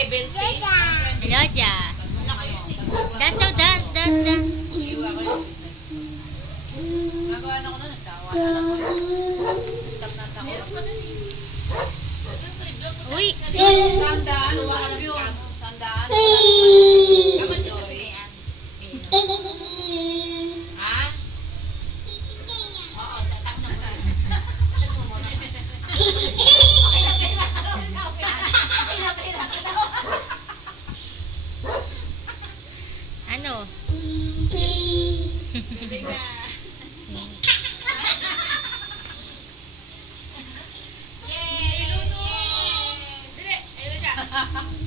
Hello, Ja. Dance daw, dance, dance, dance. Magawa na ko na, nagsawa na ako. Stop na ako. Uy! Sandaan, wahab yun. Sandaan. Ha? Oo, tatak na mo. Ano?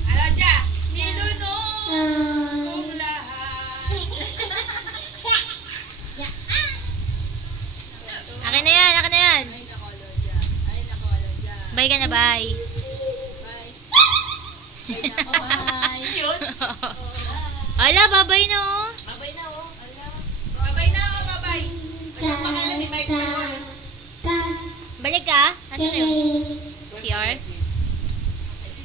Ala dya, nilunong lahat. Akin na yan, akin na yan. Ay, nako, Lodya. Ay, nako, Lodya. Bye ka na, bye. Bye. Ay, nako, bye. Yun? Ala, babay na oh. Babay na, oh. Ala. Babay na, oh, babay. Masang pangalan ni Mike. Balik ka? Nasaan na yun? CR?